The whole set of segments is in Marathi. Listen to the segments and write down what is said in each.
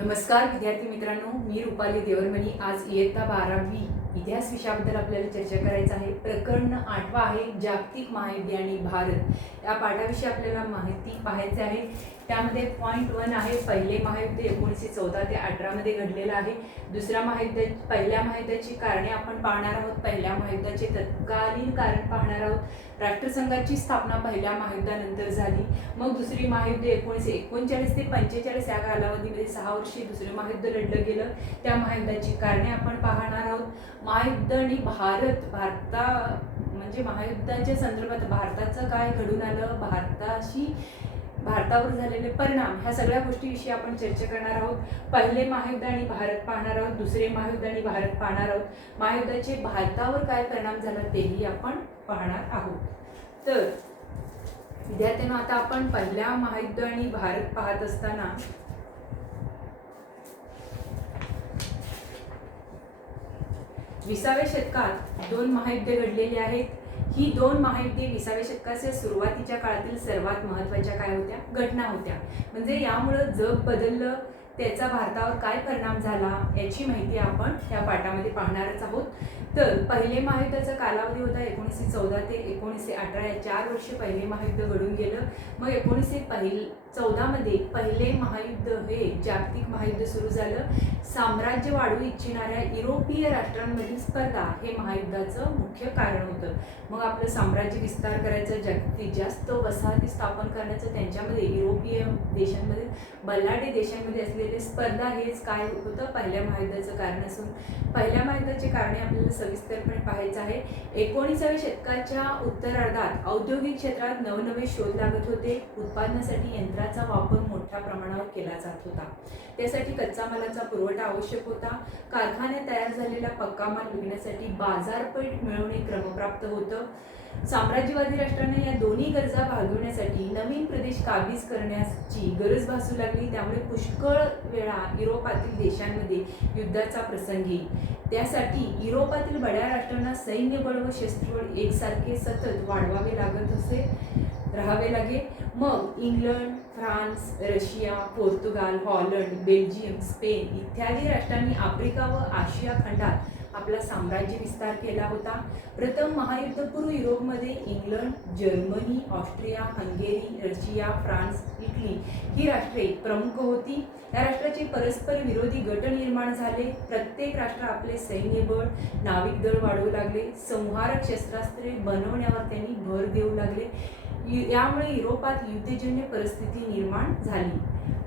नमस्कार विद्यार्थी मित्रांनो, मी रुपाली देवरमणी। आज इयत्ता 12वी इतिहास विषयाबद्दल आपल्याला चर्चा करायचं आहे। प्रकरण 8 आहे जागतिक महायुद्ध आणि भारत। या पाठाविषयी आपल्याला माहिती पाहायची आहे। त्यामध्ये पॉइंट 1 आहे पहिले महायुद्ध 1914 ते 18 मध्ये घडलेलं आहे। दुसरा महायुद्ध पहिल्या महायुद्धाची कारणे आपण पाहणार आहोत। पहिल्या महायुद्धाचे तत्कालीन कारण पाहणार आहोत। राष्ट्रसंघाची स्थापना पहिल्या महायुद्धानंतर झाली। मग दुसरी महायुद्ध 1939 ते 45 या कालावधीमध्ये 6 वर्षे दुसरे महायुद्ध लढलं गेलं। त्या महायुद्धाची कारणे आपण पाहणार आहोत। महायुद्ध आणि म्हणजे महायुद्धाच्या संदर्भात भारताचं काय घडून आलं, भारतावर झालेले परिणाम, ह्या सगळ्या गोष्टीविषयी आपण चर्चा करणार आहोत। पहिले महायुद्ध आणि भारत पाहणार आहोत, दुसरे महायुद्ध आणि भारत पाहणार आहोत। महायुद्धाचे भारतावर काय परिणाम झाला तेही आपण पाहणार आहोत। तर विद्यार्थ्यांनो, आता आपण पहिल्या महायुद्ध आणि भारत पाहत असताना 20व्या शतकात 2 महायुद्धे घडलेली आहेत। ही 2 महायुद्धे 20व्या शतकाच्या सुरुवातीच्या काळातील सर्वात महत्त्वाच्या काय होत्या, घटना होत्या। म्हणजे यामुळे जग बदललं, त्याचा भारतावर काय परिणाम झाला याची माहिती आपण या पाठामध्ये पाहणारच आहोत। तर पहिले महायुद्धाचा कालावधी होता 1914 ते 1918 या 4 वर्षे पहिले महायुद्ध घडून गेलं। मग 1914 मध्ये पहिले महायुद्ध हे जागतिक महायुद्ध सुरू झालं। साम्राज्य वाढवू इच्छिणाऱ्या युरोपीय राष्ट्रांमधील स्पर्धा हे महायुद्धाचं मुख्य कारण होतं। मग आपलं साम्राज्य विस्तार करायचं, जास्तीत जास्त वसाहती स्थापन करण्याचं, त्यांच्यामध्ये युरोपीय देशांमध्ये बलाढ्य देशांमध्ये असलेले स्पर्धा हेच काय होतं पहिल्या महायुद्धाचं कारण असून पहिल्या महायुद्धाची कारणे आपल्याला सविस्तरपणे पाहायचं आहे। 19व्या शतकाच्या उत्तरार्धात औद्योगिक क्षेत्रात नवनवे शोध लागत होते। उत्पादनासाठी यंत्राचा वापर मोठ्या प्रमाणावर केला जात होता। त्यासाठी कच्चा मालाचा पुरवठा आवश्यक होता। कारखान्यात तयार झालेला पक्का माल विकण्यासाठी बाजारपेठ मिळवणे क्रमप्राप्त होतं। साम्राज्यवादी राष्ट्रांना या दोन्ही गरजा भागवण्यासाठी नवीन प्रदेश काबीज करण्याची गरज भासू लागली। त्यामुळे पुष्कळ वेळा युरोपातील देशांमध्ये युद्धाचा प्रसंग येईल। त्यासाठी युरोपातील बड्या राष्ट्रांना सैन्यबळ व शस्त्रबळ एकसारखे सतत वाढवावे राहावे लागे। मग England, France, Russia, Portugal, Holland, Belgium, Spain इत्यादी राष्ट्रांनी आफ्रिका व आशिया खंडात आपला साम्राज्य विस्तार केला होता। प्रथम महायुद्धपूर्व युरोपमध्ये England, Germany, Austria, Hungary, Russia, France, Italy ही राष्ट्रे प्रमुख होती। या राष्ट्राचे परस्पर विरोधी गट निर्माण झाले। प्रत्येक राष्ट्र आपले सैन्यबळ, नाविक दळ वाढवू लागले। संहारक शस्त्रास्त्रे बनवण्यावर त्यांनी भर देऊ लागले। यामुळे युरोपात युद्धजन्य परिस्थिती निर्माण झाली।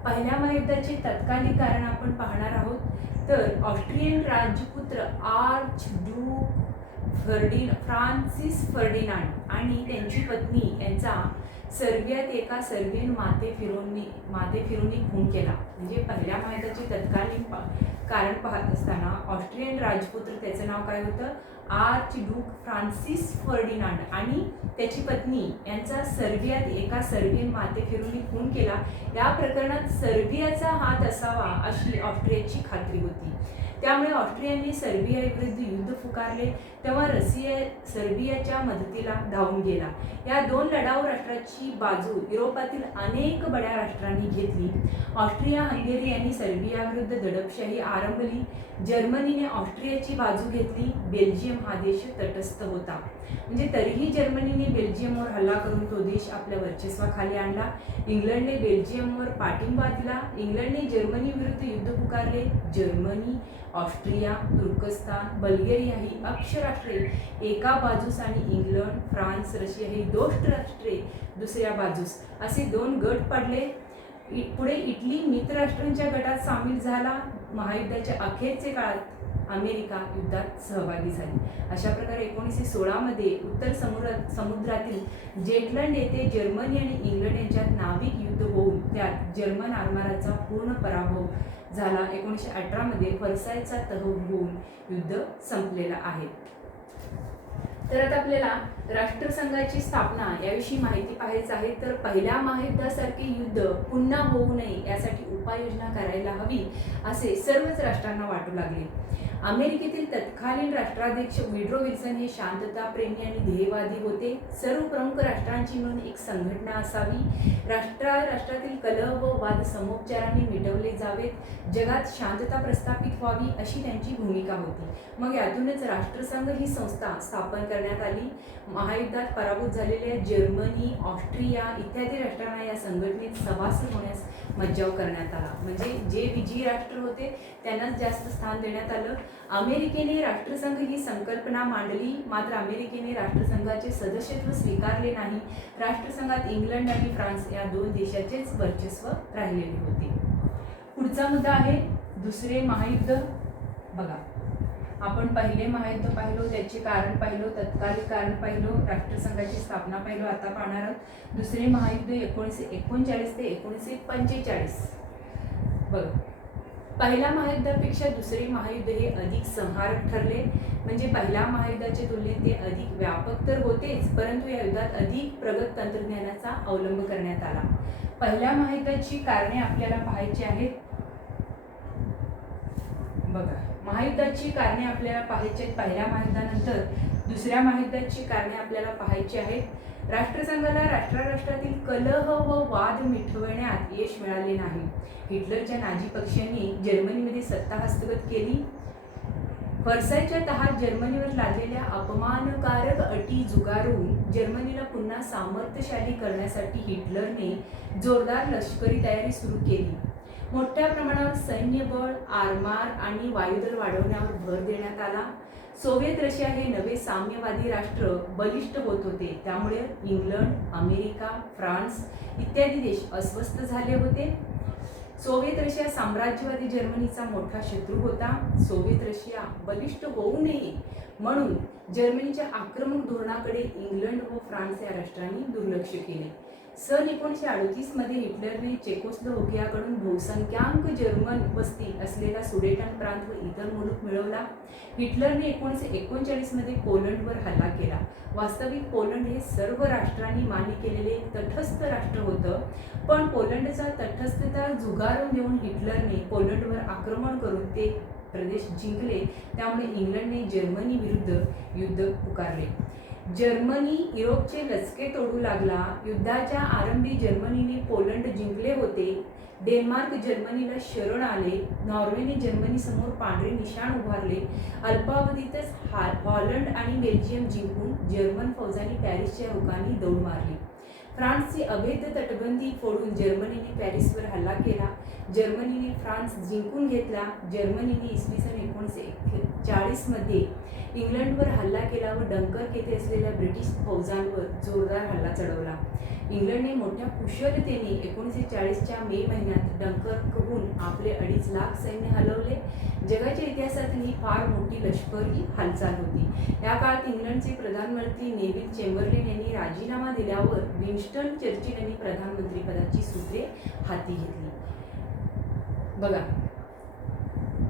पहिल्या महायुद्धाचे तत्कालीन कारण आपण पाहणार आहोत। तर ऑस्ट्रियन राजपुत्र आर्चड्यूक फ्रान्सिस फर्डिनांड आणि त्यांची पत्नी यांचा सर्बियात एका सर्बियन मातेफिरूंनी खून केला। म्हणजे पहिल्या महायुद्धाचे तत्कालीन कारण पाहत असताना ऑस्ट्रियन राजपुत्र, त्याचं नाव काय होतं, आर्चड्यूक फ्रान्सिस फर्डिनांड आणि त्याची पत्नी यांचा सर्बियात एका सर्बियन मातेफिरूंनी खून केला। या प्रकरणात सर्बियाचा हात असावा अशी ऑस्ट्रियाची खात्री होती। त्यामुळे ऑस्ट्रियाने सर्बियाविरुद्ध युद्ध पुकारले। तेव्हा सर्बियाच्या मदतीला धावून गेला। या 2 लढाऊ राष्ट्राची बाजू युरोपातील अनेक बड्या राष्ट्रांनी घेतली। ऑस्ट्रिया हंगेरी यांनी सर्बियाविरुद्ध दडपशाही आरंभली। जर्मनीने ऑस्ट्रियाची बाजू घेतली। बेल्जियम हा देश तटस्थ होता। म्हणजे तरीही जर्मनीने बेल्जियमवर हल्ला करून तो देश आपल्या वर्चस्वाखाली आणला। इंग्लंडने बेल्जियमवर पाठिंबा दिला। इंग्लंडने जर्मनी विरुद्ध युद्ध पुकारले। जर्मनी, ऑस्ट्रिया, तुर्कस्तान, बल्गेरिया ही अक्ष राष्ट्रे एका बाजूस आणि इंग्लंड, फ्रान्स, रशिया ही 2 राष्ट्रे दुसऱ्या बाजूस असे 2 गट पडले। पुढे इटली मित्र राष्ट्रांच्या गटात सामील झाला। महायुद्धाच्या अखेरचे काळात अमेरिका युद्धात सहभागी झाली। अशा प्रकारे 1916 मध्ये उत्तर समुद्रातील जेटलंड येथे जर्मनी आणि इंग्लंड यांच्यात नाविक युद्ध होऊन त्यात जर्मन आरमाराचा पूर्ण पराभव झाला। 1918 मध्ये व्हर्सायचा तह होऊन युद्ध संपलेलं आहे। तर आता आपल्याला राष्ट्रसंघाची स्थापना याविषयी माहिती पाहायची आहे। तर पहिल्या महायुद्धासारखे युद्ध पुन्हा होऊ नये यासाठी उपाययोजना करायला हवी असे सर्वच राष्ट्रांना वाटू लागले। अमेरिकेतील तत्कालीन राष्ट्राध्यक्ष वुड्रो विल्सन हे शांतताप्रेमी आणि ध्येयवादी होते. सर्व प्रमुख राष्ट्रांची मिळून एक संघटना असावी. राष्ट्रातील कलह व वाद समोपचाराने मिटवले जावेत. जगात शांतता प्रस्थापित व्हावी अशी त्यांची भूमिका होती. मग यातूनच राष्ट्रसंघ ही संस्था स्थापन करण्यात आली. महायुद्धात पराभूत झालेल्या जर्मनी, ऑस्ट्रिया इत्यादी राष्ट्रांना या संघटनेत सभासद होण्यास मज्जाव करण्यात आला. म्हणजे जे विजयी राष्ट्र होते त्यांनाच जास्त स्थान देण्यात आलं. अमेरिकेने राष्ट्रसंघ ही संकल्पना मांडली, मात्र अमेरिकेने राष्ट्रसंघाचे सदस्यत्व स्वीकारले नाही. राष्ट्रसंघात इंग्लंड आणि फ्रान्स या 2 देशाचेच वर्चस्व राहिलेले होते. पुढचा मुद्दा आहे दुसरे महायुद्ध. बघा, आपण पहिले महायुद्ध पाहिलो, त्याचे कारण पाहिलो, तत्कालीन कारण पाहिलो, राष्ट्रसंघाची स्थापना पाहिलो. आता पाहणार आहोत दुसरे महायुद्ध 1939 ते 1945. बघा, पहिल्या महायुद्धापेक्षा दुसरे महायुद्ध हे अधिक संहारक ठरले. म्हणजे पहिल्या महायुद्धाच्या तुलनेत ते अधिक व्यापक तर होतेच, परंतु या युद्धात अधिक प्रगत तंत्रज्ञानाचा अवलंब करण्यात आला. पहिल्या महायुद्धाची कारणे आपल्याला पाहायची आहेत. बघा, महायुद्धाची कारणे आपल्याला पाहायची आहेत. पहिल्या महायुद्धानंतर दुसऱ्या महायुद्धाची कारणे आपल्याला पाहायची आहेत. राष्ट्रसंघाला राष्ट्रातील कलह व वाद मिटवण्यात यश मिळाले नाही. हिटलरच्या नाझी पक्षाने जर्मनीमध्ये सत्ता हस्तगत केली. व्हर्सायच्या तहात जर्मनीवर लादलेल्या अपमानकारक अटी झुगारून जर्मनीला पुन्हा सामर्थ्यशाली करण्यासाठी हिटलरने जोरदार लष्करी तयारी सुरू केली. मोठ्या प्रमाणावर सैन्यबळ, आरमार आणि वायुदल वाढवण्यावर भर देण्यात आला. सोव्हिएत रशिया हे नवे साम्यवादी राष्ट्र बलिष्ठ होत होते. त्यामुळे इंग्लंड, अमेरिका, फ्रान्स इत्यादी देश अस्वस्थ झाले होते. सोव्हिएत रशिया साम्राज्यवादी जर्मनीचा मोठा शत्रू होता. सोव्हिएत रशिया बलिष्ठ होऊ नये म्हणून जर्मनीच्या आक्रमक धोरणाकडे इंग्लंड व फ्रान्स या राष्ट्रांनी दुर्लक्ष केले. सन 1938 मध्ये हिटलरने चेकोस्लोव्हाकियाकडून बहुसंख्याक जर्मन वस्ती असलेला सुडेटन प्रांत व इतर मुलूक मिळवला. हिटलरने 1939 मध्ये पोलंडवर हल्ला केला. वास्तविक पोलंड हे सर्व राष्ट्रांनी मान्य केलेले तटस्थ राष्ट्र होतं, पण पोलंडचा तटस्थता झुगारून देऊन हिटलरने पोलंडवर आक्रमण करून ते प्रदेश जिंकले. त्यामुळे इंग्लंडने जर्मनी विरुद्ध युद्ध पुकारले. जर्मनी युरोपचे लचके तोडू लागला. युद्धाच्या आरंभी जर्मनीने पोलंड जिंकले होते. डेन्मार्क जर्मनीला शरण आले. नॉर्वेने जर्मनीसमोर पांढरे निशाण उभारले. अल्पावधीतच हॉलंड आणि बेल्जियम जिंकून जर्मन फौजांनी पॅरिसच्या रुखांनी दौड मारली. फ्रान्सची अभेद्य तटबंदी फोडून जर्मनीने पॅरिसवर हल्ला केला. जर्मनीने फ्रान्स जिंकून घेतला. जर्मनीने इसवी सन 1940 मध्ये इंग्लंडवर हल्ला केला व डंकर्क येथे असलेल्या ब्रिटिश फौजांवर जोरदार हल्ला चढवला. इंग्लंडने मोठ्या कुशलतेने 1940च्या मे महिन्यात डंकर्कहून आपले 2.5 लाख सैन्य हलवले. जगाच्या इतिहासातील ही फार मोठी लष्करी हालचाल होती. या काळात इंग्लंडचे प्रधानमंत्री नेव्हिल चेंबरलेन यांनी राजीनामा दिल्यावर विन्स्टन चर्चिल यांनी प्रधानमंत्रीपदाची सूत्रे हाती घेतली. बघा,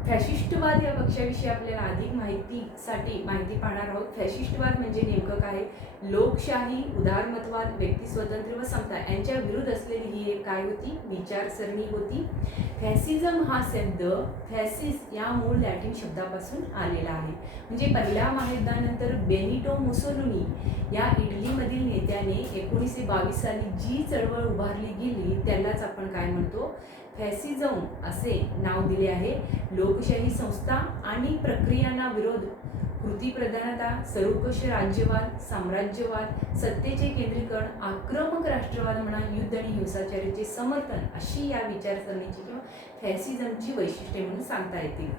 फॅशिस्टवाद या पक्षाविषयी आपल्याला अधिक माहिती पाहणार आहोत. फॅशिस्टवाद म्हणजे नेमकं काय? लोकशाही, उदारमतवाद, व्यक्ती स्वातंत्र्य व समता यांच्या विरुद्ध असलेली ही एक काय होती? विचारसरणी होती. फॅसिझम हा शब्द फॅसिस या मूळ लॅटिन शब्दापासून आलेला आहे. म्हणजे पहिल्या महायुद्धानंतर बेनिटो मुसोलिनी या इटलीमधील नेत्याने 1922 साली जी चळवळ उभारली गेली त्यालाच आपण काय म्हणतो? फॅसिझम असे नाव दिले आहे. लोकशाही संस्था आणि प्रक्रियांना विरोध, कृतीप्रधानता, सर्वकष राज्यवाद, साम्राज्यवाद, सत्तेचे केंद्रीकरण, आक्रमक राष्ट्रवाद म्हणा, युद्ध आणि हिंसाचाराचे समर्थन अशी या विचारसरणीची किंवा फॅसिझमची वैशिष्ट्ये म्हणून सांगता येतील.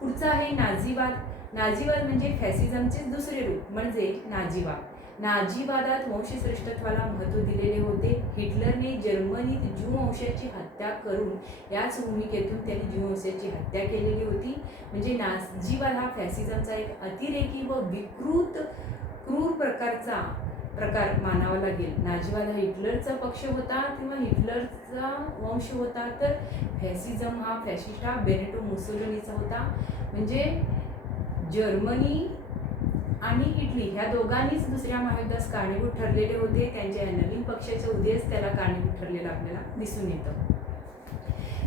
पुढचा आहे नाझीवाद. नाझीवाद म्हणजे फॅसिझमचे दुसरे रूप म्हणजे नाझीवाद. नाझीवादात वंशश्रेष्ठत्वाला महत्त्व दिलेले होते. हिटलरने जर्मनीत ज्यू वंशाची हत्या करून याच भूमिकेतून त्यांनी ज्यू वंशाची हत्या केलेली होती. म्हणजे नाझीवाद हा फॅसिझमचा एक अतिरेकी व क्रूर प्रकार मानावा लागेल. नाझीवाद हा हिटलरचा पक्ष होता किंवा हिटलरचा वंश होता, तर फॅसिझम हा फॅशिस्ट हा बेनिटो मुसोलिनीचा होता. म्हणजे जर्मनी आणि इटली ह्या दोघांनीच दुसऱ्या महायुद्धास कारणीभूत ठरलेले होते. त्यांच्या नवीन पक्षाच्या उदयास त्याला कारणीभूत ठरलेलं आपल्याला दिसून येतं.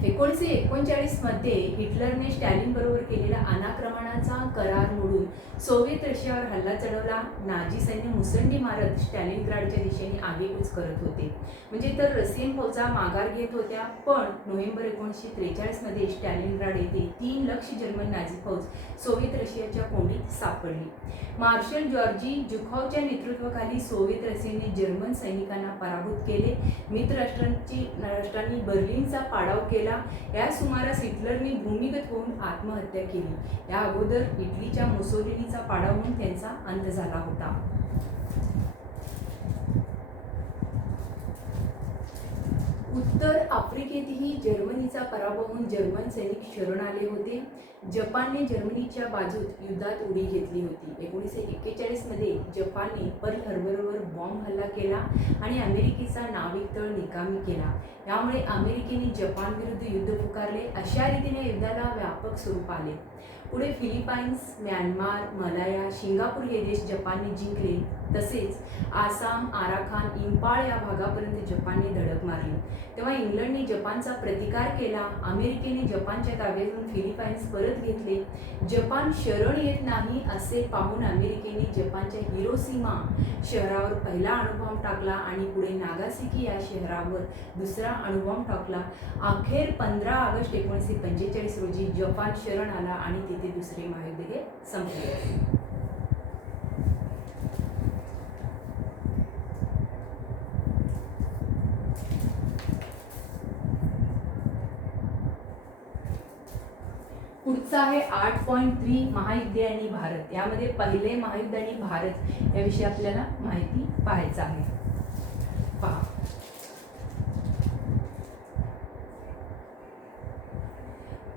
1939 मध्ये हिटलरने स्टॅलिन बरोबर केलेला अनाक्रमणाचा करार मोडून सोव्हिएत रशियावर हल्ला चढवला. नाझी सैन्य मुसंडी मारत स्टॅलिनग्राडच्या दिशेने आगेकूच करत होते. म्हणजे तर रशियन फौजा माघार घेत होत्या. पण नोव्हेंबर 1943 मध्ये स्टॅलिनग्राड येथे 3 लाख जर्मन नाझी फौज सोव्हिएत रशियाच्या कोंडीत सापडली. मार्शल जॉर्जी जुखॉवच्या नेतृत्वाखाली सोव्हिएत रशियाने जर्मन सैनिकांना पराभूत केले. मित्र राष्ट्रांनी बर्लिनचा पाडाव केला. या सुमारास हिटलरने भूमिगत होऊन आत्महत्या केली. या अगोदर इटलीच्या मुसोलिनीचा पाडाव होऊन त्यांचा अंत झाला होता. उत्तर आफ्रिकेतही जर्मनीचा पराभव होऊन जर्मन सैनिक शरण आले होते. जपानने जर्मनीच्या बाजूत युद्धात उडी घेतली होती. 1941 मध्ये जपानने पर्ल हार्बरवर बॉम्ब हल्ला केला आणि अमेरिकेचा नाविक तळ निकामी केला. यामुळे अमेरिकेने जपान विरुद्ध युद्ध पुकारले. अशा रीतीने युद्धाला व्यापक स्वरूप आले. पुढे फिलिपाईन्स, म्यानमार, मलाया, सिंगापूर हे देश जपानने जिंकले. तसेच आसाम, आराकान, इम्फाळ या भागापर्यंत जपानने धडक मारली. तेव्हा इंग्लंडने जपानचा प्रतिकार केला. अमेरिकेने जपानच्या ताब्यातून फिलिपाईन्स परत घेतले. जपान शरण येत नाही असे पाहून अमेरिकेने जपानच्या हिरोशिमा शहरावर पहिला अणुबॉम्ब टाकला आणि पुढे नागासाकी या शहरावर दुसरा अणुबॉम्ब टाकला. अखेर 15 ऑगस्ट 1945 रोजी जपान शरण आला आणि तिथे दुसरे महायुद्ध हे संपले. पुढचा आहे 8.3 महायुद्ध आणि भारत. यामध्ये पहिले महायुद्ध आणि भारत याविषयी आपल्याला माहिती पाहायचं आहे. पहा,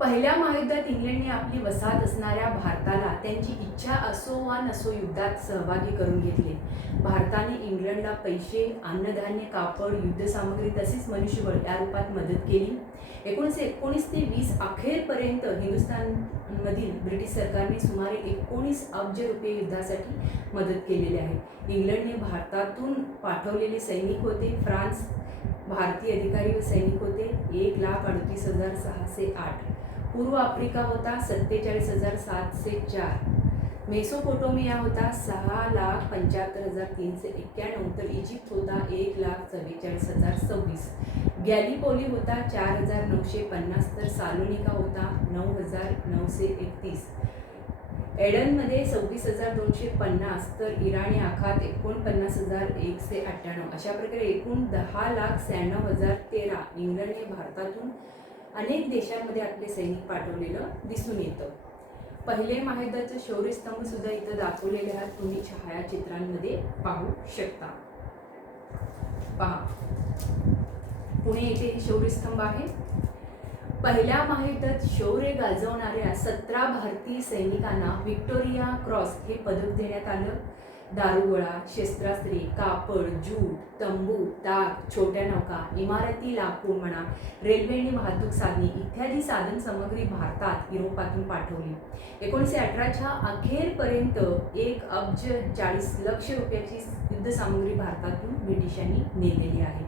पहिल्या महायुद्धात इंग्लंडने आपली वसाहत असणाऱ्या भारताला त्यांची इच्छा असो वा नसो युद्धात सहभागी करून घेतले. भारताने इंग्लंडला पैसे, अन्नधान्य, कापड, युद्धसामग्री तसेच मनुष्यबळ या रूपात मदत केली. 1919 ते 20 अखेरपर्यंत हिंदुस्थानमधील ब्रिटिश सरकारने सुमारे 19 अब्ज रुपये युद्धासाठी मदत केलेली आहे. इंग्लंडने भारतातून पाठवलेले सैनिक होते. फ्रान्स भारतीय अधिकारी व सैनिक होते 1,38,608. पूर्व आफ्रिका होता 47,704. मेसोपोटोमिया होता 6,75,391. तर इजिप्त होता 1,44,026. गॅलिपोली होता 4,950. तर सालोनिका होता 9,931. एडनमध्ये 26,250. तर इराणी आखात 49,198. अशा प्रकारे एकूण 10,96,013 इंग्लंडने भारतातून अनेक देशांमध्ये आपले सैनिक पाठवलेलं दिसून येतं. पहिले महायुद्धाचं शौर्यस्तंभ सुद्धा इथं दाखवलेले आहेत. तुम्ही छायाचित्रांमध्ये पाहू शकता. पहा, पुणे येथे शौर्यस्तंभ आहे. पहिल्या महायुद्धात शौर्य गाजवणाऱ्या 17 भारतीय सैनिकांना व्हिक्टोरिया क्रॉस हे पदक देण्यात आलं. दारुगोळा, शस्त्रास्त्रे, कापड, जूट, तंबू, ताक, छोट्या नौका, इमारती, लाकूड म्हणा, रेल्वेने वाहतूक साधने इत्यादी साधन सामग्री भारतात युरोपातून पाठवली. 1918च्या अखेरपर्यंत 1,40,00,000 रुपयाची युद्धसामग्री भारतातून ब्रिटिशांनी नेलेली आहे.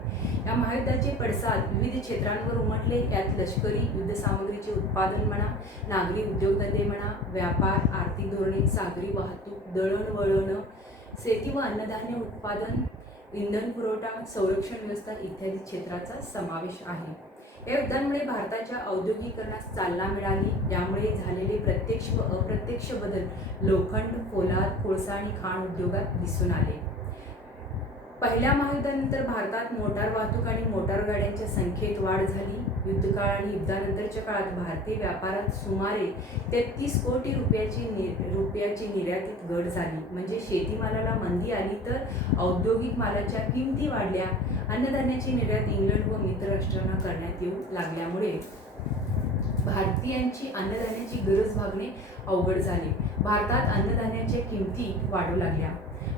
या महायुद्धाचे पडसाद विविध क्षेत्रांवर उमटले. यात लष्करी युद्धसामग्रीचे उत्पादन म्हणा, नागरी उद्योगधंदे म्हणा, व्यापार, आर्थिक धोरणे, सागरी वाहतूक, दळणवळण, शेती व अन्नधान्य उत्पादन, इंधन पुरवठा, संरक्षण व्यवस्था इत्यादी क्षेत्राचा समावेश आहे. या युद्धांमुळे भारताच्या औद्योगिकरणास चालना मिळाली. यामुळे झालेले प्रत्यक्ष व अप्रत्यक्ष बदल लोखंड, पोलाद, कोळसा आणि खाण उद्योगात दिसून आले. पहिल्या महायुद्धानंतर भारतात मोटार वाहतूक आणि मोटार गाड्यांच्या संख्येत वाढ झाली. युद्धकाळ आणि युद्धानंतरच्या काळात भारतीय व्यापारात सुमारे 33 कोटी रुपयाची निर्यातीत घट झाली. म्हणजे शेतीमालाला मंदी आली तर औद्योगिक मालाच्या किमती वाढल्या. अन्नधान्याची निर्यात इंग्लंड व मित्र राष्ट्रांना करण्यात येऊ लागल्यामुळे भारतीयांची अन्नधान्याची गरज भागणे अवघड झाले. भारतात अन्नधान्याच्या किमती वाढू लागल्या.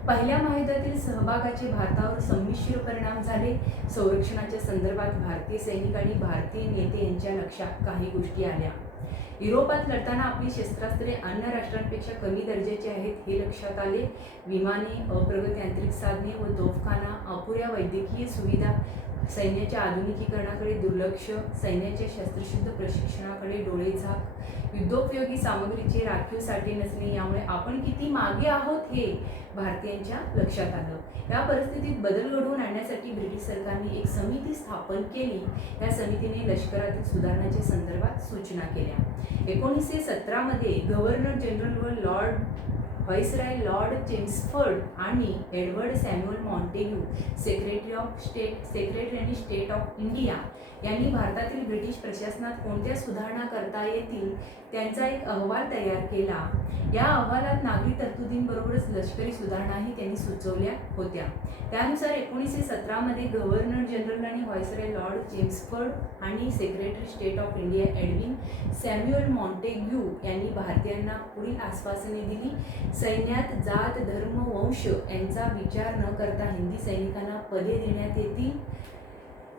पहिल्या महायुद्धातील सहभागाचे भारतावर संमिश्र परिणाम झाले. संरक्षणाच्या संदर्भात भारतीय सैनिक आणि भारतीय नेते यांच्या लक्षात काही गोष्टी आल्या. युरोपात लढताना आपली शस्त्रास्त्रे अन्य राष्ट्रांपेक्षा कमी दर्जाची आहेत हे लक्षात आले. विमाने, अप्रगत यांत्रिक साधने व तोफखाना, अपुऱ्या वैद्यकीय सुविधा, सैन्याच्या आधुनिकीकरणाकडे दुर्लक्ष, सैन्याच्या शस्त्रशुद्ध प्रशिक्षणाकडे डोळेझाक, युद्धोपयोगी सामग्रीचे राखीव साठे नसणे यामुळे आपण किती मागे आहोत हे भारतीयांच्या लक्षात आलं. या परिस्थितीत बदल घडवून आणण्यासाठी ब्रिटिश सरकारने एक समिती स्थापन केली. या समितीने लष्करातील सुधारणाच्या संदर्भात सूचना केल्या. 1917 मध्ये गव्हर्नर जनरल व लॉर्ड व्हाईसरॉय लॉर्ड चेम्सफोर्ड आणि एडवर्ड सॅम्युअल मॉन्टेग्यू सेक्रेटरी आणि स्टेट ऑफ इंडिया यांनी भारतातील ब्रिटिश प्रशासनात कोणत्या सुधारणा करता येतील त्यांचा एक अहवाल तयार केला. या अहवालात नागरी तरतुदींबरोबरच लष्करी सुधारणाही त्यांनी सुचवल्या होत्या. त्यानुसार 1917 मध्ये गव्हर्नर जनरल आणि व्हाईसरॉय लॉर्ड चेम्सफोर्ड आणि secretary state of India Edwin Samuel Montagu यांनी भारतीयांना पुढील आश्वासने दिली. सैन्यात जात, धर्म, वंश यांचा विचार न करता हिंदी सैनिकांना पदे देण्यात येतील.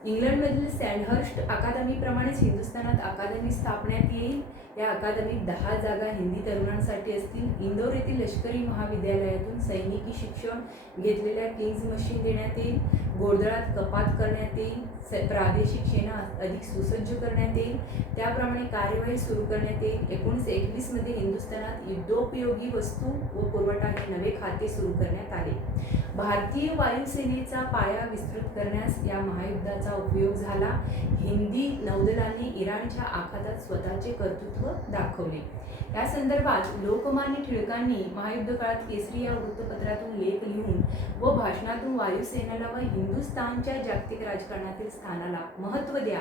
इंग्लंडमधील सँडहर्स्ट अकादमीप्रमाणेच हिंदुस्थानात अकादमी स्थापण्यात येईल. या अकादमीत 10 जागा हिंदी तरुणांसाठी असतील. इंदोर येथील लष्करी महाविद्यालयातून सैनिकी शिक्षण घेतलेल्या किंग्ज मशीन देण्यात येईल. गोंधळात कपात करण्यात येईल. प्रादेशिक सेना अधिक सुसज्ज करण्यात येईल. त्याप्रमाणे कार्यवाही सुरू करण्यात येईल. 1921 मध्ये हिंदुस्थानात युद्धोपयोगी वस्तू व पुरवठा हे नवे खाते सुरू करण्यात आले. भारतीय वायुसेनेचा पाया विस्तृत करण्यास या महायुद्धाचा उपयोग झाला. हिंदी नौदलाने इराणच्या आखातात स्वतःचे कर्तृत्व दाखवले. या संदर्भात लोकमान्य टिळकांनी महायुद्ध काळात केसरी या वृत्तपत्रातून लेख लिहून व भाषणातून वायुसेनेला व हिंदुस्थानच्या जागतिक राजकारणातील स्थानाला महत्त्व द्या,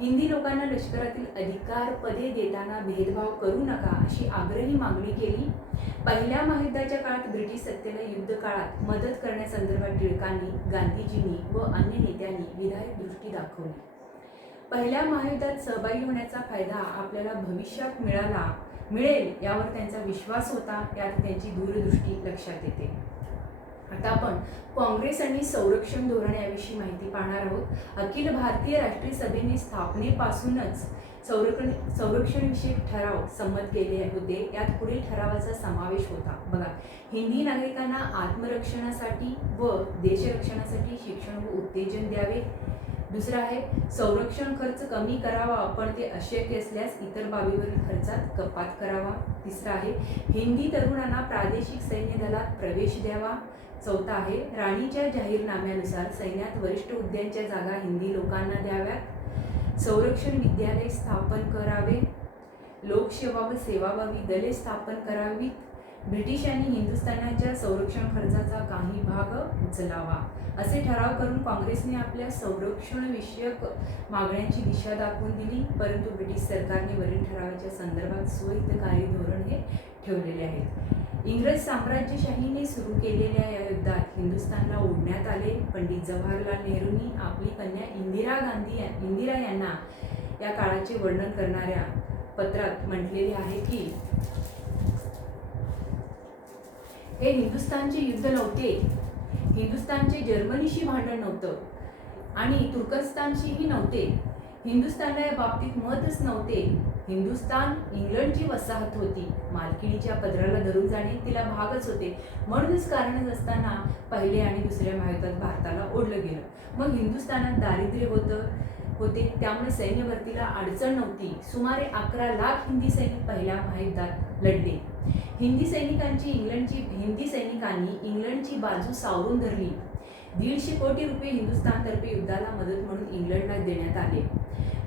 हिंदी लोकांना लष्करातील अधिकार पदे देताना भेदभाव करू नका अशी आग्रही मागणी केली. पहिल्या महायुद्धाच्या काळात ब्रिटिश सत्तेला युद्ध काळात मदत करण्यासंदर्भात टिळकांनी, गांधीजींनी व अन्य नेत्यांनी विधायक दृष्टी दाखवली. पहिल्या महायुद्धात सहभागी होण्याचा फायदा आपल्याला भविष्यात मिळेल यावर त्यांचा विश्वास होता. यात त्यांची दूरदृष्टी लक्षात येते. आता आपण काँग्रेस आणि संरक्षण धोरण याविषयी माहिती पाहणार आहोत. अखिल भारतीय राष्ट्रीय सभेने स्थापनेपासूनच संरक्षणविषयक ठराव संमत केले होते. यात पुढील ठरावाचा समावेश होता. बघा, हिंदी नागरिकांना आत्मरक्षणासाठी व देशरक्षणासाठी शिक्षण व उत्तेजन द्यावे. दुसरा आहे संरक्षण खर्च कमी करावा, पण ते अशक्य असल्यास इतर बाबीवरील खर्चात कपात करावा. तिसरा आहे हिंदी तरुणांना प्रादेशिक सैन्य दलात प्रवेश द्यावा. चौथा आहे राणीच्या जाहीरनाम्यानुसार सैन्यात वरिष्ठ हुद्द्यांच्या जागा हिंदी लोकांना द्याव्यात. संरक्षण विद्यालय स्थापन करावे. लोकसेवा व सेवाभावी दले स्थापन करावीत. ब्रिटिशांनी हिंदुस्थानाच्या संरक्षण खर्चाचा काही भाग उचलावा असे ठराव करून काँग्रेसने आपल्या संरक्षणविषयक मागण्यांची दिशा दाखवून दिली. परंतु ब्रिटिश सरकारने वरील ठरावाच्या संदर्भात स्वहितकारी धोरण हे ठेवलेले आहेत. इंग्रज साम्राज्यशाहीने सुरू केलेल्या या युद्धात हिंदुस्थानला ओढण्यात आले. पंडित जवाहरलाल नेहरूंनी आपली कन्या इंदिरा यांना या काळाचे वर्णन करणाऱ्या पत्रात म्हटलेले आहे की हे हिंदुस्थानचे युद्ध नव्हते. हिंदुस्थानचे जर्मनीशी भांडण नव्हतं आणि तुर्कस्तानशीही नव्हते. हिंदुस्थानला या बाबतीत मतच नव्हते. हिंदुस्थान इंग्लंडची वसाहत होती. मालकीणीच्या पदराला धरून जाणे तिला भागच होते. म्हणूनच कारणच असताना पहिले आणि दुसऱ्या महायुद्धात भारताला ओढलं गेलं. मग हिंदुस्थानात दारिद्र्य होते, त्यामुळे सैन्य भरतीला अडचण नव्हती. सुमारे 11 लाख हिंदी सैनिक पहिल्या महायुद्धात लढले. हिंदी सैनिकांनी इंग्लंडची बाजू सावरून धरली. 150 कोटी रुपये हिंदुस्थानतर्फे युद्धाला मदत म्हणून इंग्लंडला देण्यात आले.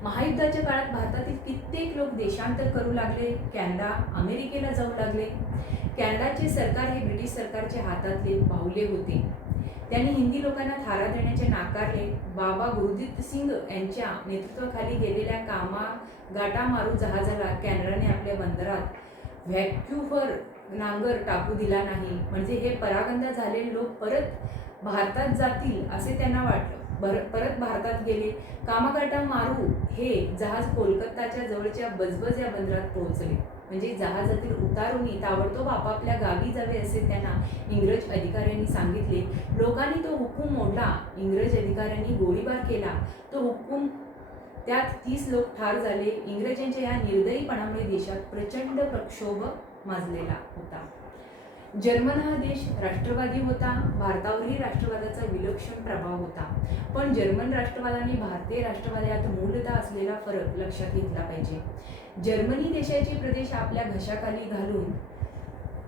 महायुद्धाच्या काळात भारतातील कित्येक लोक देशांतर करू लागले. कॅनडा, अमेरिकेला जाऊ लागले. कॅनडाचे सरकार हे ब्रिटिश सरकारच्या हातातले बाहुले होते. त्यांनी हिंदी लोकांना थारा देण्याचे नाकारले. बाबा गुरदीप सिंग यांच्या नेतृत्वाखाली गेलेल्या गाटामारू जहाजाला कॅनडाने आपल्या बंदरात व्हॅक्युव्हर नांगर टाकू दिला नाही. म्हणजे हे परागंदा झालेले लोक परत भारतात जातील असे त्यांना वाटलं. परत भारतात गेले. कामागाटा मारू हे जहाज कोलकाताच्या जवळच्या बजबज या बंदरात पोहोचले. म्हणजे जहाजातील उतारूनी ताबडतोब आपापल्या गावी जावे असे त्यांना इंग्रज अधिकाऱ्यांनी सांगितले. लोकांनी तो हुकूम मोडला. इंग्रज अधिकाऱ्यांनी गोळीबार केला. तो हुकूम त्यात 30 लोक ठार झाले. इंग्रजांच्या या निर्दयीपणामुळे देशात प्रचंड प्रक्षोभ माजलेला होता. जर्मन हा देश राष्ट्रवादी होता. भारतावरही राष्ट्रवादाचा विलक्षण प्रभाव होता. पण जर्मन राष्ट्रवाद आणि भारतीय राष्ट्रवाद यात मूलतः असलेला फरक लक्षात घेतला पाहिजे. जर्मनी देशाचे प्रदेश आपल्या घशाखाली घालून,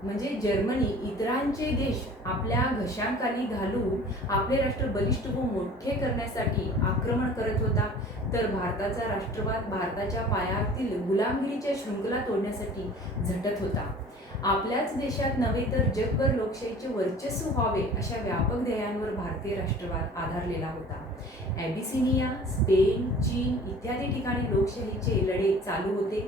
म्हणजे जर्मनी इतरांचे देश आपल्या घशाखाली घालून आपले राष्ट्र बलिष्ठ व मोठे करण्यासाठी आक्रमण करत होता, तर भारताचा राष्ट्रवाद भारताच्या पायातील गुलामगिरीच्या शृंखला तोडण्यासाठी झटत होता. आपल्याच देशात नव्हे तर जगभर लोकशाहीचे वर्चस्व व्हावे अशा व्यापक ध्येयांवर भारतीय राष्ट्रवाद आधारलेला होता. ॲबिसिनिया, स्पेन, चीन इत्यादी ठिकाणी लोकशाहीचे लढे चालू होते.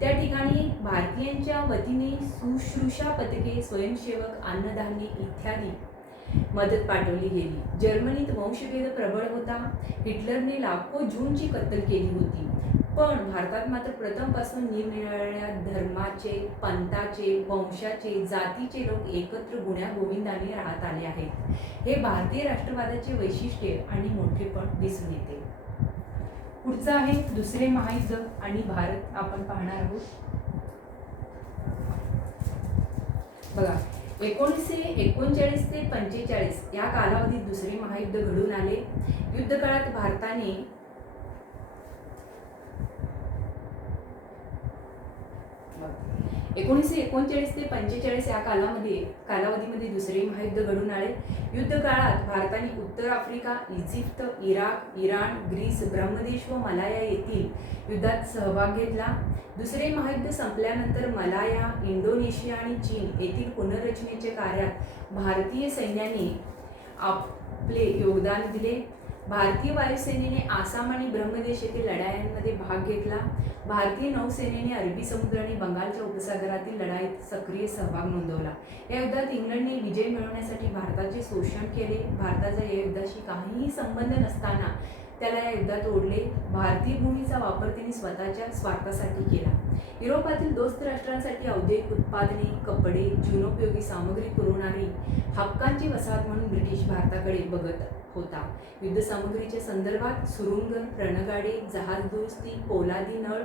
त्या ठिकाणी भारतीयांच्या वतीने शुश्रूषा पथके, स्वयंसेवक, अन्नधान्य इत्यादी मदत पाठवली गेली. जर्मनीत वंशभेद प्रबळ होता. हिटलरने लाखो ज्यूंची कत्तल केली होती. पण भारतात मात्र प्रथमपासून निरनिराळ्या धर्माचे, पंथाचे, वंशाचे, जातीचे लोक एकत्र गुण्यागोविंदाने राहत आले आहेत. हे भारतीय राष्ट्रवादाचे वैशिष्ट्य आणि मोठेपण दिसून येते. पुढचं आहे दुसरे महायुद्ध आणि भारत आपण पाहणार आहोत. बघा, 1939 ते 45 या कालावधीत दुसरे महायुद्ध घडून आले. युद्धकाळात भारताने 1939 ते 45 या कालावधीमध्ये दुसरे महायुद्ध घडून आले. युद्धकाळात भारताने उत्तर Africa, Egypt, Iraq, Iran, Greece, Brahmadesh व मलाया येथील युद्धात सहभाग घेतला. दुसरे महायुद्ध संपल्यानंतर मलाया, इंडोनेशिया आणि चीन येथील पुनर्रचनेच्या कार्यात भारतीय सैन्याने आपले योगदान दिले. भारतीय वायुसेनेने आसाम आणि ब्रह्मदेश येथील लढायांमध्ये भाग घेतला. भारतीय नौसेनेने अरबी समुद्र आणि बंगालच्या उपसागरातील लढाईत सक्रिय सहभाग नोंदवला. या युद्धात इंग्लंडने विजय मिळवण्यासाठी भारताचे शोषण केले. भारताचा या युद्धाशी काहीही संबंध नसताना त्याला या युद्धात ओढले. भारतीय भूमीचा वापर त्यांनी स्वतःच्या स्वार्थासाठी केला. युरोपातील दोस्त राष्ट्रांसाठी औद्योगिक उत्पादने, कपडे, जीवनोपयोगी सामग्री पुरवणारी हक्कांची वसाहत म्हणून ब्रिटिश भारताकडे बघत होता. युद्धसामग्रीच्या संदर्भात सुरुंग, रणगाडे, जहाज दुरुस्ती, पोलादी नळ,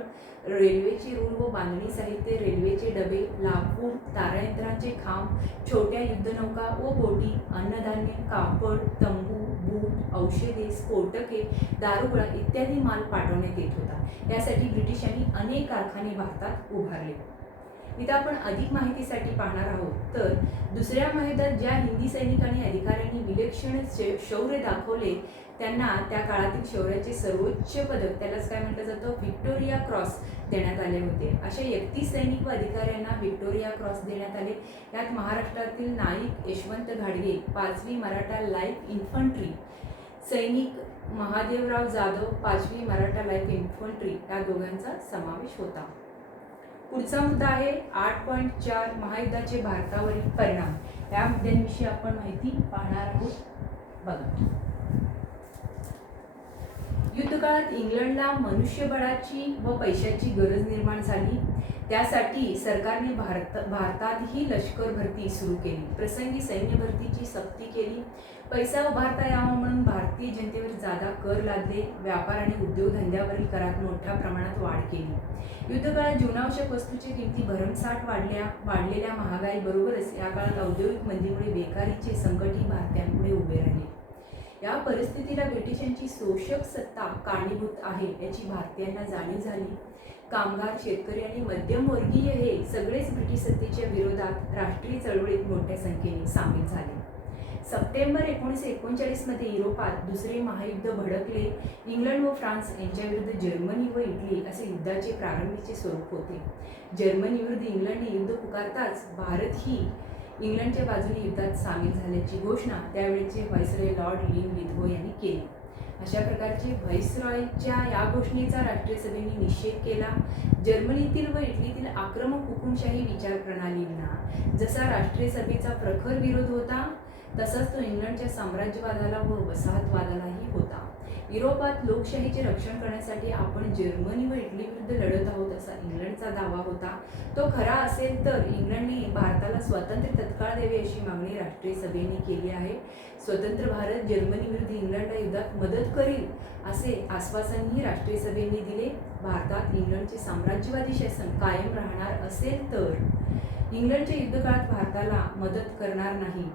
रेल्वेचे रूळ व बांधणी साहित्य, रेल्वेचे डबे, लाकूड, तारायंत्रांचे खांब, छोट्या युद्धनौका व बोटी, अन्नधान्य, कापड, तंबू, बूट, औषधे, स्फोटके, दारुगोळा इत्यादी माल पाठवण्यात येत होता. यासाठी ब्रिटिशांनी अनेक कारखाने भारतात उभारले. इथं आपण अधिक माहितीसाठी पाहणार आहोत. तर दुसऱ्या महायुद्धात ज्या हिंदी सैनिकांनी अधिकाऱ्यांनी विलक्षण शौर्य दाखवले त्यांना त्या काळातील शौर्याचे सर्वोच्च पदक, त्यालाच काय म्हटलं जातं, व्हिक्टोरिया क्रॉस देण्यात आले होते. अशा 31 सैनिक व अधिकाऱ्यांना व्हिक्टोरिया क्रॉस देण्यात आले. यात महाराष्ट्रातील नाईक यशवंत घाडगे, 5वी मराठा लाईट इन्फंट्री सैनिक महादेवराव जाधव, 5वी मराठा लाईट इन्फंट्री या दोघांचा समावेश होता. पुढचा मुद्दा आहे 8.4 महायुद्धाचे भारतावरील परिणाम. या मुद्द्यांविषयी आपण माहिती पाहणार आहोत. बघा, युद्धकाळात इंग्लंडला मनुष्यबळाची व पैशाची गरज निर्माण झाली. त्यासाठी सरकारने भारतातही लष्कर भरती सुरू केली. प्रसंगी सैन्य भरतीची सक्ती केली. पैसा उभारता यावा म्हणून भारतीय जनतेवर जादा कर लादले. व्यापार आणि उद्योगधंद्यावरील करात मोठ्या प्रमाणात वाढ केली. युद्धकाळात जीवनावश्यक वस्तूंच्या किमती भरमसाठ वाढलेल्या महागाईबरोबरच या काळात औद्योगिक मंदीमुळे बेकारीचे संकटही भारतीयांपुढे उभे राहिले. या परिस्थितीला ब्रिटिशांची शोषक सत्ता कारणीभूत आहे याची भारतीयांना जाणीव झाली. कामगार, शेतकरी आणि मध्यमवर्गीय हे सगळेच ब्रिटिश सत्तेच्या विरोधात राष्ट्रीय चळवळीत मोठ्या संख्येने सामील झाले. सप्टेंबर 1939 मध्ये युरोपात दुसरे महायुद्ध भडकले. इंग्लंड व फ्रान्स यांच्याविरुद्ध जर्मनी व इटली असे युद्धाचे प्रारंभीचे स्वरूप होते. जर्मनी विरुद्ध इंग्लंडने युद्ध पुकारताच भारतही इंग्लंडच्या बाजूने युद्धात सामील झाल्याची घोषणा त्यावेळेचे व्हाईसरॉय लॉर्ड लिनलिथगो यांनी केली. अशा प्रकारचे व्हाईसरॉयच्या या घोषणेचा राष्ट्रीय सभेने निषेध केला. जर्मनीतील व इटलीतील आक्रमक हुकुमशाही विचारप्रणालींना जसा राष्ट्रीय सभेचा प्रखर विरोध होता तसाच तो इंग्लंडच्या साम्राज्यवादाला व वसाहतवादालाही होता. युरोपात लोकशाहीचे रक्षण करण्यासाठी आपण जर्मनी व इटली विरुद्ध लढत आहोत असा इंग्लंडचा दावा होता. तो खरा असेल तर इंग्लंडने भारताला स्वातंत्र्य तत्काळ द्यावे अशी मागणी राष्ट्रीय सभेने केली आहे. स्वतंत्र भारत जर्मनी विरुद्ध इंग्लंडला युद्धात मदत करील असे आश्वासनही राष्ट्रीय सभेने दिले. भारतात इंग्लंडचे साम्राज्यवादी शासन कायम राहणार असेल तर इंग्लंडच्या युद्धकाळात भारताला मदत करणार नाही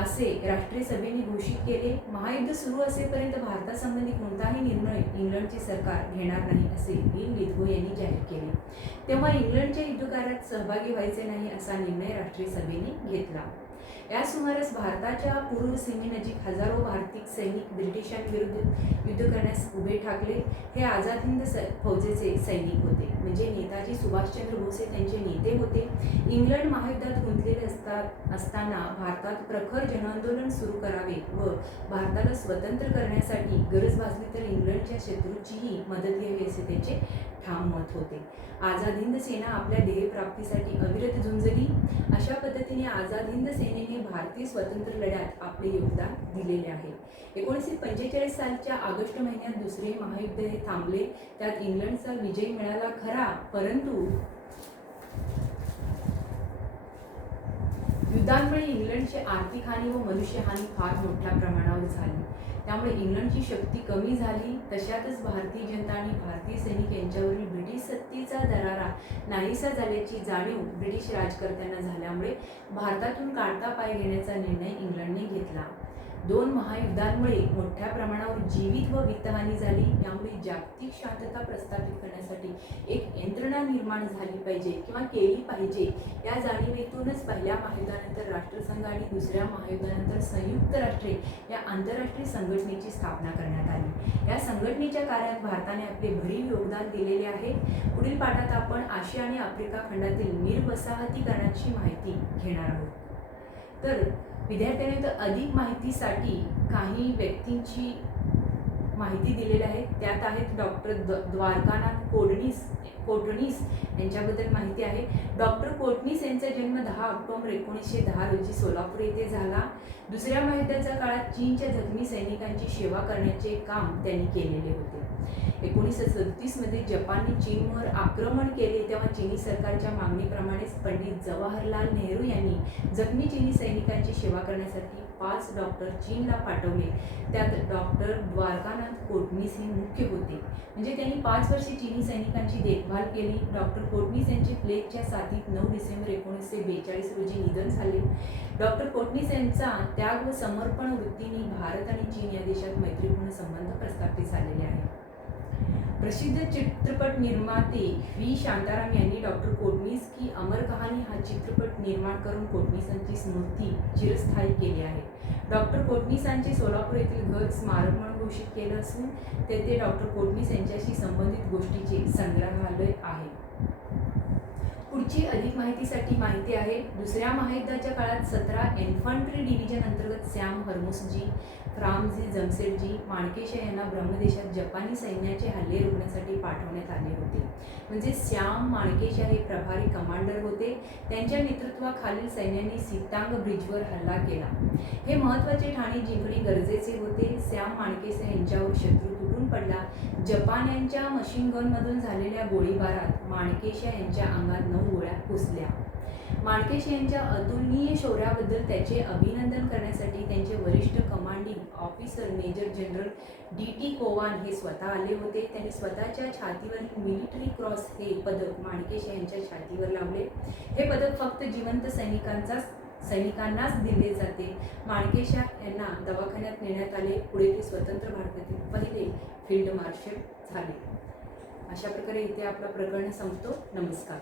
असे राष्ट्रीय सभेने घोषित केले. महायुद्ध सुरू असेपर्यंत भारतासंबंधी कोणताही निर्णय इंग्लंडचे सरकार घेणार नाही असे विल लिथगो यांनी जाहीर केले. तेव्हा इंग्लंडच्या युद्धकार्यात सहभागी व्हायचे नाही असा निर्णय राष्ट्रीय सभेने घेतला. या सुमारास भारताच्या पूर्व सीमेनजीक हजारो भारतीय सैनिक ब्रिटिशांविरुद्ध युद्ध करण्यास उभे ठाकले. हे आझाद हिंद फौजेचे सैनिक होते, म्हणजे नेताजी सुभाषचंद्र बोस हे त्यांचे नेते होते. इंग्लंड महायुद्धात गुंतलेले असताना भारतात प्रखर जनआंदोलन सुरू करावे व भारताला स्वतंत्र करण्यासाठी गरज भासली तर इंग्लंडच्या शत्रूचीही मदत घ्यावी असे त्यांचे ठाम मत होते. आझाद हिंद सेना आपल्या ध्येयप्राप्तीसाठी अविरत झुंजली. अशा पद्धतीने आझाद हिंद सेनेने भारतीय स्वातंत्र्य लढ्यात आपले योगदान दिलेले आहे. 1945 सालच्या ऑगस्ट महिन्यात दुसरे महायुद्ध हे थांबले. त्यात इंग्लंडचा विजय मिळाला खरा, परंतु युद्धांमुळे इंग्लंडची आर्थिक हानी व मनुष्यहानी फार मोठ्या प्रमाणावर झाली. त्यामुळे इंग्लंडची शक्ती कमी झाली. तशातच भारतीय जनता आणि भारतीय सैनिक यांच्यावरील ब्रिटिश सत्तेचा दरारा नाहीसा झाल्याची जाणीव ब्रिटिश राजकर्त्यांना झाल्यामुळे भारतातून काढता पाय घेण्याचा निर्णय इंग्लंडने घेतला. 2 महायुद्धांमुळे मोठ्या प्रमाणावर जीवित व वित्तहानी झाली. यामुळे जागतिक शांतता प्रस्थापित करण्यासाठी एक यंत्रणा निर्माण झाली पाहिजे किंवा केली पाहिजे या जाणीवेतूनच पहिल्या महायुद्धानंतर राष्ट्रसंघ आणि दुसऱ्या महायुद्धानंतर संयुक्त राष्ट्रे या आंतरराष्ट्रीय संघटनेची स्थापना करण्यात आली. या संघटनेच्या कार्यात भारताने आपले भरीव योगदान दिलेले आहे. पुढील पाठात आपण आशिया आणि आफ्रिका खंडातील निर्वसाहतीकरणाची माहिती घेणार आहोत. तर विद्यार्थ्यांनी तर अधिक माहितीसाठी काही व्यक्तींची माहिती दिलेली आहे. त्यात आहेत डॉक्टर द्वारकानाथ कोटणीस यांच्याबद्दल माहिती आहे. डॉक्टर कोटणीस यांचा जन्म 10 ऑक्टोबर 1910 रोजी सोलापूर येथे झाला. दुसऱ्या महायुद्धाच्या काळात चीनच्या जखमी सैनिकांची सेवा करण्याचे काम त्यांनी केलेले होते. 1937 मध्ये जपानने चीनवर आक्रमण केले. तेव्हा चीनी सरकारच्या मागणीप्रमाणेच पंडित जवाहरलाल नेहरू यांनी जखमी चीनी सैनिकांची सेवा करण्यासाठी 5 डॉक्टर चीनला पाठवले. त्यात डॉक्टर द्वारकानाथ कोटणीस हे मुख्य होते. म्हणजे त्यांनी 5 वर्षे चीनी सैनिकांची देखभाल केली. डॉक्टर कोटणीस यांचे प्लेगच्या साथीत 9 डिसेंबर 1942 रोजी निधन झाले. डॉक्टर कोटणीस यांचा त्याग व समर्पण वृत्तीने भारत आणि चीन या देशात मैत्रीपूर्ण संबंध प्रस्थापित झालेले आहेत. प्रसिद्ध चित्रपट निर्माते व्ही शांताराम यांनी डॉक्टर कोटणीस की अमर कहाणी हा चित्रपट निर्माण करून कोटणीसांची स्मृती चिरस्थायी केली आहे. डॉक्टर कोटणीसांचे सोलापूर येथील घर स्मारक म्हणून घोषित केलं असून तेथे डॉक्टर कोटणीस यांच्याशी संबंधित गोष्टीचे संग्रहालय आहे. पुढची अधिक माहितीसाठी माहिती आहे. दुसऱ्या महायुद्धाच्या काळात 17 इन्फंट्री डिव्हिजन अंतर्गत सॅम हर्मोसजी, फ्रान्झी जमसेटजी, माणकेशा यांना ब्रह्मदेशात जपानी सैन्याचे हल्ले रोखण्यासाठी पाठवण्यात आले होते. म्हणजे सॅम माणकेशा हे प्रभारी कमांडर होते. त्यांच्या नेतृत्वाखालील सैन्याने सितांग ब्रिजवर हल्ला केला. हे महत्त्वाचे ठाणे जिंकणे गरजेचे होते. सॅम माणकेशा यांच्यावर शत्रू तुटून पडला. जपान्यांच्या मशीन गनमधून झालेल्या गोळीबारात माणकेशा यांच्या अंगात 9 गोळ्या घुसल्या. माणकेशा यांच्या अतुलनीय शौर्याबद्दल त्याचे अभिनंदन करण्यासाठी त्यांचे वरिष्ठ commanding officer major general D T. Cowan हे स्वतः आले होते. त्यांनी स्वतःच्या छातीवरील मिलिटरी क्रॉस हे पदक माणकेशा यांच्या छातीवर लावले. हे पदक फक्त जिवंत सैनिकांनाच दिले जाते. माणकेशा यांना दवाखान्यात नेण्यात आले. पुढे ते स्वतंत्र भारतातील पहिले फील्ड मार्शल झाले. अशा प्रकारे इथे आपला प्रकरण संपतो. नमस्कार.